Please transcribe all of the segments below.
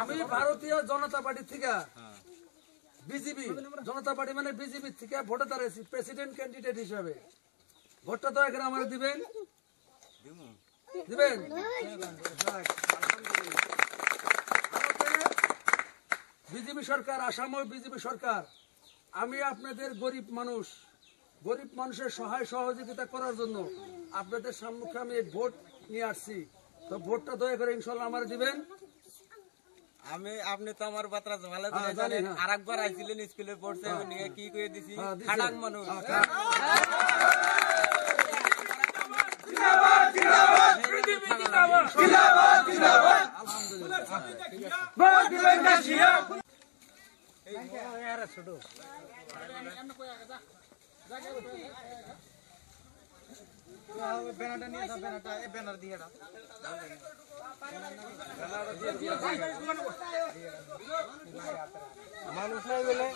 আমি ভারতীয় জনতা পার্টি থেকে বিজেপি জনতা পার্টি মানে বিজেপি থেকে ভোটে দাঁড়িয়েছি প্রেসিডেন্ট ক্যান্ডিডেট হিসাবে। ভোটটা দয়া করে আমার দিবেন দিবেন। বিজেপি সরকার, আসামও বিজেপি সরকার। আমি আপনাদের গরিব মানুষের সহায় সহযোগিতা করার জন্য আপনাদের সম্মুখে আমি ভোট নিয়ে আসছি। তো ভোটটা দয়া করে ইনশাল্লাহ আমার দিবেন। আপনি তো আমার বাত্রা ভালো করে জানেন। আরেকবার আইছিলেন স্কুলে পড়ছে কি করে দিছি খাড়াং মানুষ। ব্যানারটা নিয়ে যাও, ব্যানার দিয়ে মানুষ নাই বলে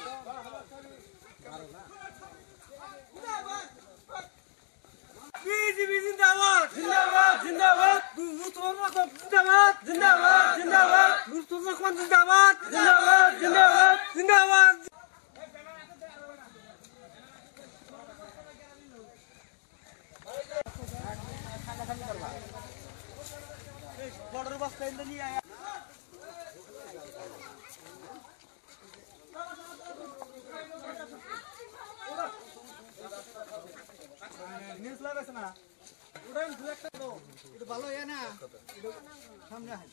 বিজেপি জিন্দাবাদ জিন্দাবাদ জিন্দাবাদ জিন্দাবাদ জিন্দাবাদ জিন্দাবাদ জিন্দাবাদ জিন্দাবাদ জিন্দাবাদ জিন্দাবাদ। বড় বস্তা নিয়ে আয়া নিউজ লাগাছে না উড়ান দু একটা দাও এটা ভালো হয় না সামনে আয়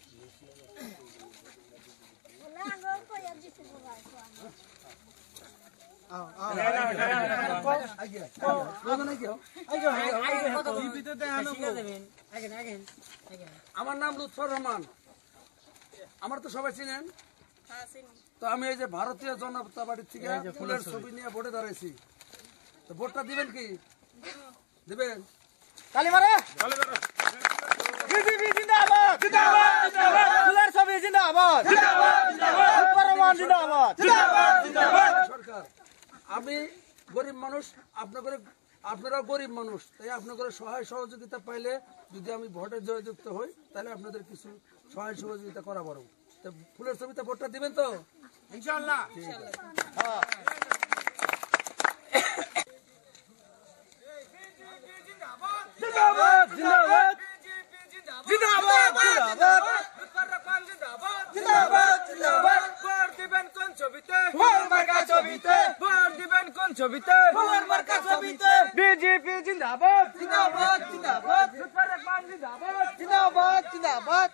না গো কই আর দিতে ভাই আমার নাম লুৎফর রহমান। আমার তো সবাই চিনেন। তো আমি এই যে ভারতীয় জনতা পার্টি থেকে ফুলের ছবি নিয়ে ভোটে দাঁড়াইছি। তো ভোটটা দিবেন কি দিবেন? সরকার, আমি গরিব মানুষ, আপনারাও গরিব মানুষ, তাই আপনাদের সহায় সহযোগিতা পাইলে যদি আমি ভোটে জয়যুক্ত হই তাহলে আপনাদের কিছু সহায় সহযোগিতা করা বড়। তো ফুলের ছবিতে ভোটটা দিবেন তো ইনশাআল্লাহ? জিন্দাবাদ জিন্দাবাদ জিন্দাবাদ জিন্দাবাদ জিন্দাবাদ। ভোট দিবেন কোন ছবিতে? ভোট মার্কা ছবিতে। ভোট দিবেন কোন ছবিতে? ভোট মার্কা ছবিতে। বিজেপি জিন্দাবাদ জিন্দাবাদ জিন্দাবাদ। লুৎফর রহমান জিন্দাবাদ জিন্দাবাদ জিন্দাবাদ।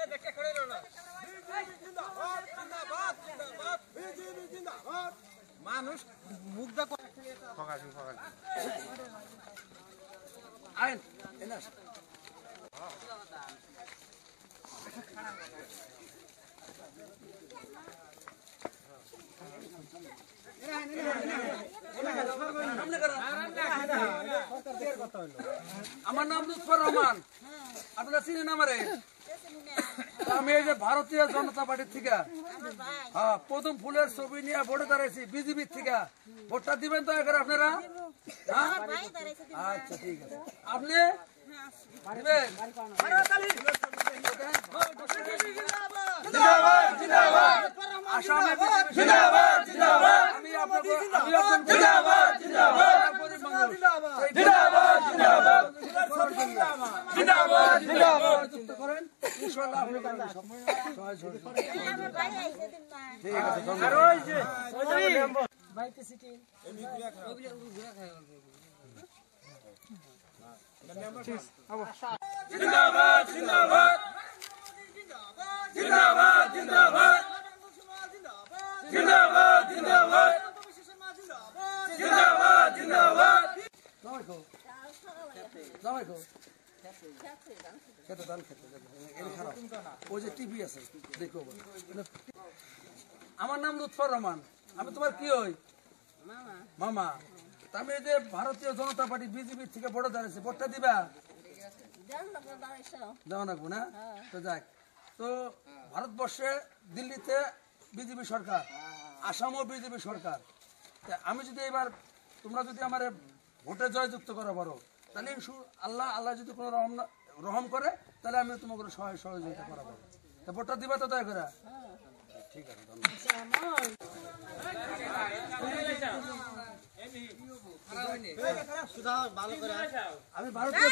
এই দেখে খড়ে রও না। বিজেপি জিন্দাবাদ জিন্দাবাদ জিন্দাবাদ। বিজেপি জিন্দাবাদ। মানুষ মুগ্ধা ফকাসি আইন এনাস আমার নাম লুৎফর রহমান। আপনারা চিনেন আমারে? আমি এই যে ভারতীয় জনতা পার্টির থেকে প্রথম ফুলের ছবি নিয়ে ভোটে দাঁড়াইছি বিজেপির থেকে। ভোটটা দিবেন তো এখানে আপনারা? আচ্ছা ঠিক আছে। আপনি দিবেন? আসামে জিন্দাবাদ জিন্দাবাদ। আমি আপনাদের জিন্দাবাদ জিন্দাবাদ জিন্দাবাদ জিন্দাবাদ জিন্দাবাদ যুক্ত করেন ইনশাআল্লাহ। আপনি ঠিক আছে ধন্যবাদ। জিন্দাবাদ জিন্দাবাদ জিন্দাবাদ জিন্দাবাদ জিন্দাবাদ জিন্দাবাদ জিন্দাবাদ জিন্দাবাদ। ওই যে টিভি আছে দেখো। আমার নাম লুৎফর রহমান। আমি তোমার কি হই? মামা। আমি এই যে ভারতীয় জনতা পার্টি বিজেপি থেকে ভোটে দাঁড়িয়েছি। ভোটটা দিবা? দেওয়া লাগবো না? তো যাক। তো ভারতবর্ষে দিল্লিতে বিজেপি সরকার, আসামও বিজেপি সরকার। আমি যদি এবার তোমরা যদি আমার ভোটে জয়যুক্ত করা পারো তাহলে আল্লাহ আল্লাহ যদি কোনো রহম করে তাহলে আমি তোমাকে সহযোগিতা করাবো। তা ভোটটা দিবা তো দয়া করে? ঠিক আছে, আমি ভারতীয়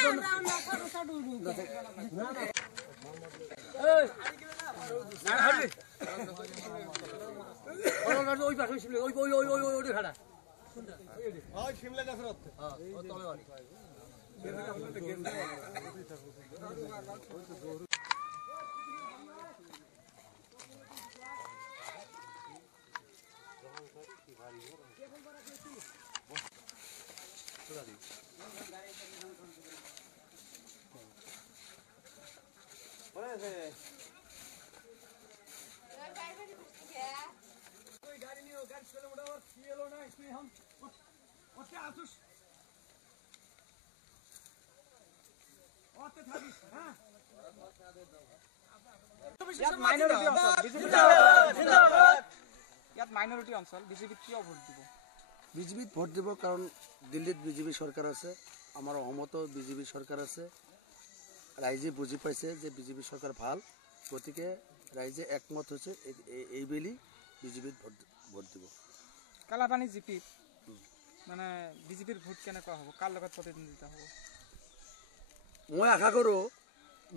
মাইনরিটি অঞ্চল বিজেপিত কিয় ভোট দিব? বিজেপিত ভোট দিব কারণ দিল্লিত বিজেপি সরকার আছে, আমার অসমতো বিজেপি সরকার আছে। রাইজে বুঝি পাইছে যে বিজেপি সরকার ভাল, গতিকে রাইজে একমত হৈছে এইবেলি বিজেপিত ভোট দিব। কালাপানী জিপিত মানে বিজেপিৰ ভোট কেনেকুৱা হ'ব? কাৰ লগত প্ৰতিদ্বন্দ্বিতা হ'ব? মই আশা কৰোঁ,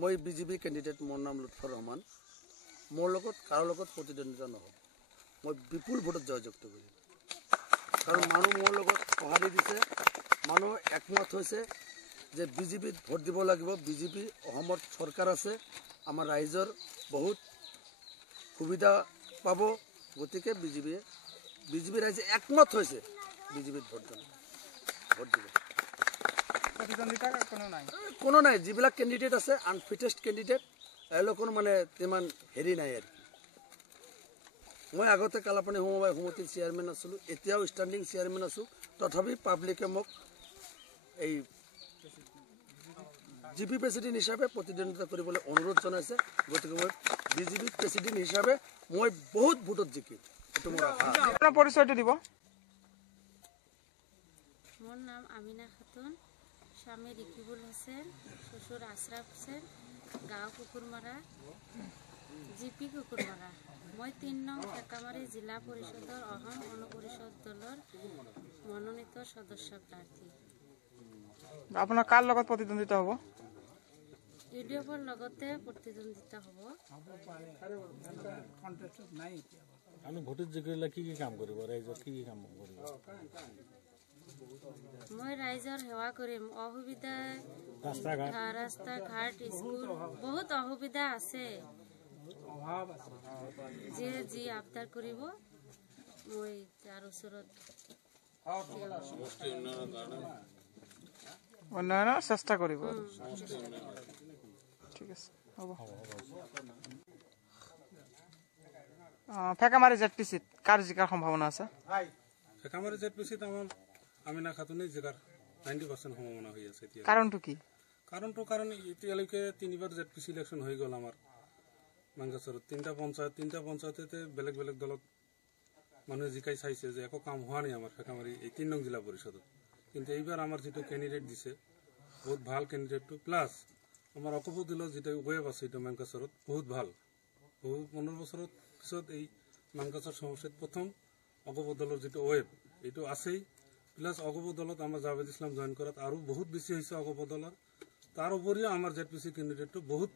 মই বিজেপি কেণ্ডিডেট, মোৰ নাম লুৎফৰ ৰহমান, মোৰ লগত কাৰো লগত প্ৰতিদ্বন্দ্বিতা নহ'ব। মই বিপুল ভোটত জয়যুক্ত কৰিম, কাৰণ মানুহ মোৰ লগত সঁহাৰি দিছে, মানুহ একমত হৈছে যে বিজেপিত ভোট দিব লাগিব। বিজেপি অসমত চৰকাৰ আছে, আমাৰ ৰাইজৰ বহুত সুবিধা পাব, গতিকে বিজেপি ৰাইজে একমত হৈছে বিজেপিত ভোট দিব। প্ৰতিদ্বন্দ্বিতা কোনো নাই, যিবিলাক কেণ্ডিডেট আছে আনফিটেষ্ট কেণ্ডিডেট, এওঁলোকৰ মানে ইমান হেৰি নাই আৰু। মই আগতে কালাপানী সমবায় সমিতিৰ চেয়াৰমেন আছিলোঁ, এতিয়াও ষ্টেণ্ডিং চেয়াৰমেন আছোঁ, তথাপি পাব্লিকে মোক এই জিপি প্ৰেচিডেণ্ট হিচাপে প্ৰতিদ্বন্দ্বিতা কৰিবলৈ অনুৰোধ জনাইছে। গতিকে মই বিজেপি প্ৰেচিডেণ্ট হিচাপে মই বহুত ভোটত জিকিম, এইটো মোৰ আশা। আপোনাৰ পৰিচয়টো দিব। মোৰ নাম আমিনা খাতুন, স্বামী ৰিকিবুল হোসেন, শ্বশুৰ আশৰাফ হোসেন, গাঁও কুকুৰমাৰা, জিপি কুকুৰমাৰা। মই ৩ নং ঠেকামাৰী জিলা পৰিষদৰ অসম গণপৰিষদ দলৰ মনোনীত সদস্য প্ৰাৰ্থী। আপোনাৰ কাৰ লগত প্ৰতিদ্বন্দ্বিতা হ'ব? ইউডিএফৰ লগতে প্ৰতিদ্বন্দ্বিতা হ'ব। আমি ভোটত জিকিলে কি কাম কৰিব? ৰাইজৰ কি কাম কৰিব? মই ৰাইজৰ সেৱা কৰিম। অসুবিধা ৰাস্তা ঘাট স্কুল বহুত অসুবিধা আছে, যি আবদাৰ কৰিব মই তাৰ ওচৰত উন্নয়নৰ চেষ্টা কৰিব। ঠিক আছে, হ'ব। ফেকামাৰী জেডপিচিত কাৰ জিকাৰ সম্ভাৱনা আছে? ফেকামাৰী জেডপিচিত আমাৰ আমিনা খাতুনে জিকাৰ 90% সম্ভাৱনা হৈ আছে। এতিয়া কাৰণটো কি? কাৰণ এতিয়ালৈকে 3বাৰ জেডপিচি ইলেকশ্যন হৈ গ'ল আমাৰ মাংগাচৰত। 3টা পঞ্চায়ততে বেলেগ বেলেগ দলত মানুহে জিকাই চাইছে যে একো কাম হোৱা নাই আমাৰ ফেকামাৰী এই 3 নং জিলা পৰিষদত। কিন্তু এইবাৰ আমাৰ যিটো কেণ্ডিডেট দিছে বহুত ভাল কেণ্ডিডেটটো, প্লাছ আমাৰ অকপ দলৰ যিটো ৱেব আছে এইটো মাংগাচৰত বহুত ভাল। 15 বছৰৰ পিছত এই মাংগাচৰ সমষ্টিত প্ৰথম অকপ দলৰ যিটো ৱেব এইটো আছেই, প্লাছ অকপ দলত আমাৰ জাভেদ ইছলাম জইন কৰাত আৰু বহুত বেছি হৈছে অকপ দলৰ। তাৰ উপৰিও আমাৰ জেডপিচি কেণ্ডিডেটটো বহুত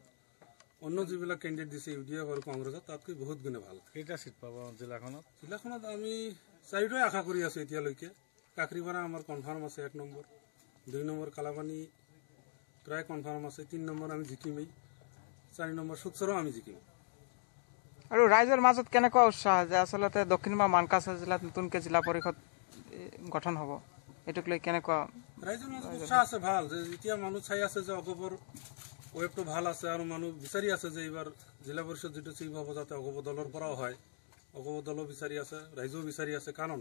অন্য যিবিলাক কেণ্ডিডেট দিছে ইউডিএফ আৰু কংগ্ৰেছত তাতকৈ বহুত গুণে ভাল। কেইটা চিট পাব জিলাখনত? আমি 4টাই আশা কৰি আছোঁ এতিয়ালৈকে। কাকৰিপাৰা আমাৰ কনফাৰ্ম আছে 1 নম্বৰ, 2 নম্বৰ কালাপানী প্ৰায় কনফাৰ্ম আছে, 3 নম্বৰ আমি জিকিমেই, 4 নম্বৰ সুকচৰো আমি জিকিম। আৰু ৰাইজৰ মাজত কেনেকুৱা উৎসাহ যে আচলতে দক্ষিণ মানকাছাৰ জিলাত নতুনকৈ জিলা পৰিষদ গঠন হ'ব, এইটোক লৈ কেনেকুৱা? ৰাইজৰ মাজত উৎসাহ আছে ভাল, যে এতিয়া মানুহ চাই আছে যে অগপৰ ৱেবটো ভাল আছে আৰু মানুহ বিচাৰি আছে যে এইবাৰ জিলা পৰিষদ যিটো চিফ হ'ব যাতে অগপ দলৰ পৰাও হয়। অগপ দলো বিচাৰি আছে, ৰাইজেও বিচাৰি আছে, কাৰণ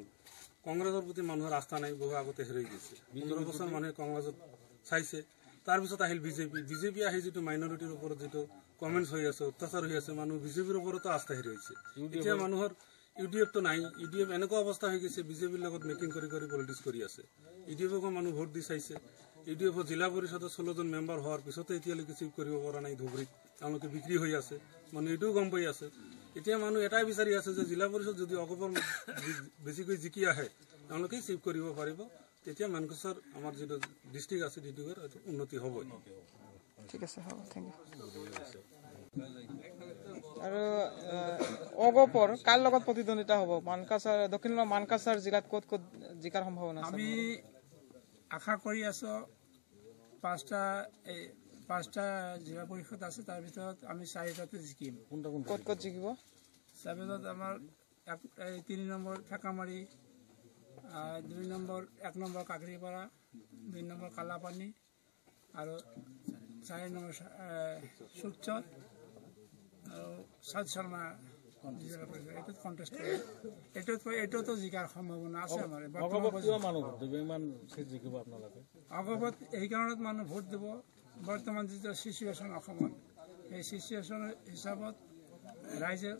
কংগ্ৰেছৰ প্ৰতি মানুহৰ আস্থা নাই, বহু আগতে হেৰাই গৈছে। 15 বছৰ মানুহে কংগ্ৰেছত চাইছে, তাৰপিছত আহিল বিজেপি আহি যিটো মাইনৰিটিৰ ওপৰত যিটো কমেণ্টছ হৈ আছে, অত্যাচাৰ হৈ আছে, মানুহ বিজেপিৰ ওপৰতো আস্থা হেৰাইছে। এতিয়া মানুহৰ ইউডিএফটো নাই, ইউডিএফ এনেকুৱা অৱস্থা হৈ গৈছে বিজেপিৰ লগত মেকিং কৰি পলিটিক্স কৰি আছে। ইউডিএফকো মানুহ ভোট দি চাইছে, ইউডিএফ জিলা পৰিষদৰ 16 জন মেম্বাৰ হোৱাৰ পিছতে এতিয়ালৈকে চিভ কৰিব পৰা নাই ধুবুৰীত তেওঁলোকে বিক্ৰী হৈ আছে মানুহ এইটোও গম পাই আছে এতিয়া মানুহ এটাই বিচাৰি আছে যে জিলা পৰিষদ যদি অকপৰ বেছিকৈ জিকি আহে তেওঁলোকে চিভ কৰিব পাৰিব তেতিয়া মানকাছাৰ আমাৰ যিটো ডিষ্ট্ৰিক্ট আছে ডিব্ৰুগড় এইটো উন্নতি হ'ব ঠিক আছে হ'ব থেংক ইউ আৰু অগপৰ কাৰ লগত প্ৰতিদ্বন্দ্বিতা হ'ব মানকাছাৰ দক্ষিণ মানকাছাৰ জিলাত ক'ত ক'ত জিকাৰ সম্ভাৱনা আছে আমি আশা কৰি আছো পাঁচটা জিলা পৰিষদ আছে তাৰ ভিতৰত আমি 4টাতে জিকিম ক'ত ক'ত জিকিব তাৰপিছত আমাৰ 3 number Thekamari 2 number 1 number Kakoripara 2 number Kalapani আৰু 4 নম্বৰ সুকচৰ আৰু সাউথ শৰ্মা জিলা পৰিষদ এইটোত কণ্টেষ্ট এইটোতো জিকাৰ সম্ভাৱনা আছে আমাৰ অগপত এই কাৰণত মানুহ ভোট দিব বৰ্তমান যিটো চিচুৱেশ্যন অসমত এই চিচুৱেশ্যনৰ হিচাপত ৰাইজে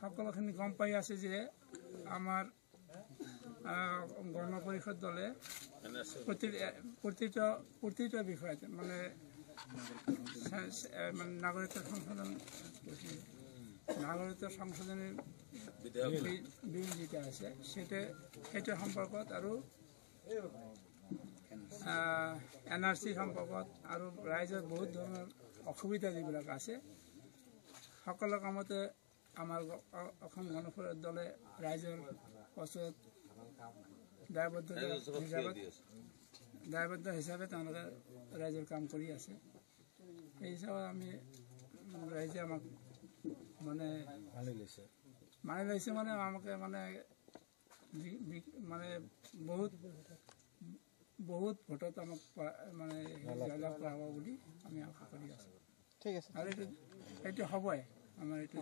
সকলোখিনি গম পাই আছে যে আমাৰ গণ পৰিষদ দলে প্ৰতিটো বিষয়ত মানে নাগৰিকত্ব সংশোধনী বিল যেটা আছে সেইটো সম্পৰ্কত আৰু NRC সম্পৰ্কত আৰু ৰাইজৰ বহুত ধৰণৰ অসুবিধা যিবিলাক আছে সকলো কামতে আমাৰ অসম গণ পৰিষদ দলে ৰাইজৰ ওচৰত দায়বদ্ধ হিচাপে তেওঁলোকে ৰাইজৰ কাম কৰি আছে এই হিচাপত আমি ৰাইজে আমাক মানে মানি লৈছে মানে আমাকে মানে বহুত ভোটত আমাক মানে জয়লাভ কৰাব বুলি আমি আশা কৰি আছোঁ ঠিক আছে আৰু এইটো হ'বই আমাৰ এইটো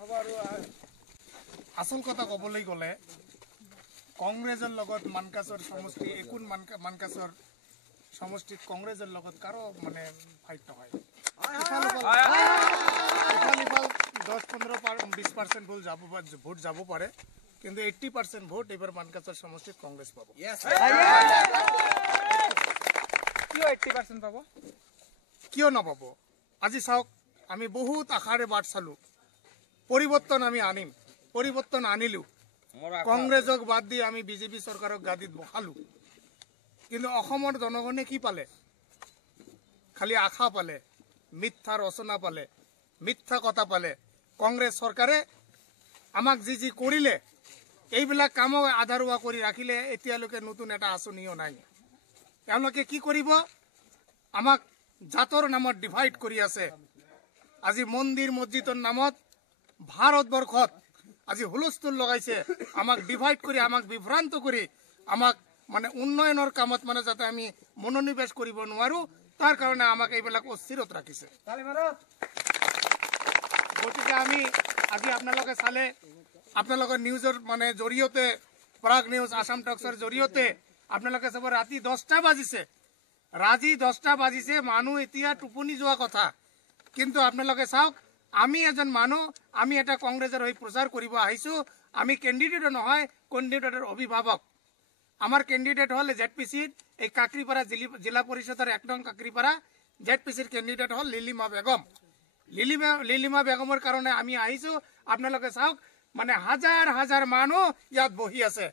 হ'ব আৰু আচল কথা ক'বলৈ গ'লে কংগ্ৰেছৰ লগত মানকাছৰ সমষ্টি একোন মানকাছৰ সমষ্টিত কংগ্ৰেছৰ লগত কাৰো মানে ফাইট নহয় ইফাল 10-15-20% ভোট যাব পাৰে কিন্তু 80% ভোট এবাৰ মানকাছৰ সমষ্টিত কংগ্ৰেছ পাব কিয় 80% পাব কিয় নাপাব আজি চাওক আমি বহুত আশাৰে বাট চালো পৰিৱৰ্তন আমি আনিম পৰিৱৰ্তন আনিলো কংগ্ৰেছক বাদ দি আমি বিজেপি চৰকাৰক গাদীত বহালো কিন্তু অসমৰ জনগণে কি পালে খালি আশা পালে মিথ্যা ৰচনা পালে মিথ্যা কথা পালে কংগ্ৰেছ চৰকাৰে আমাক যি কৰিলে এইবিলাক কামক আধাৰুৱা কৰি ৰাখিলে এতিয়ালৈকে নতুন এটা আঁচনিও নাই তেওঁলোকে কি কৰিব আমাক জাতৰ নামত ডিভাইড কৰি আছে আজি মন্দিৰ মছজিদৰ নামত ভাৰতবৰ্ষত আজি হুলস্থুল লগাইছে আমাক ডিভাইড কৰি আমাক বিভ্ৰান্ত কৰি আমাক মানে উন্নয়নৰ কামত মানে যাতে আমি মনোনিৱেশ কৰিব নোৱাৰো তাৰ কাৰণে আমাক এইবিলাক অস্থিৰত ৰাখিছে গতিকে আমি আজি আপোনালোকে চালে আপোনালোকৰ নিউজৰ মানে জৰিয়তে প্ৰাগ নিউজ আসাম টক্সৰ জৰিয়তে আপোনালোকে চাব ৰাতি 10টা বাজিছে মানুহ এতিয়া টোপনি যোৱা কথা কিন্তু আপোনালোকে চাওক আমি এজন মানুহ আমি এটা কংগ্ৰেছৰ হৈ প্ৰচাৰ কৰিব আহিছো আমি কেণ্ডিডেট নহয় কেণ্ডিডেটৰ অভিভাৱক আমাৰ কেণ্ডিডেট হ'ল জেডপিচিৰ এই কাকৰিপাৰা জিলা পৰিষদৰ 1 নং কাকৰিপাৰা জেডপিচিৰ কেণ্ডিডেট হ'ল লিলিমা বেগমৰ কাৰণে আমি আহিছো আপোনালোকে চাওক মানে হাজাৰ হাজাৰ মানুহ ইয়াত বহি আছে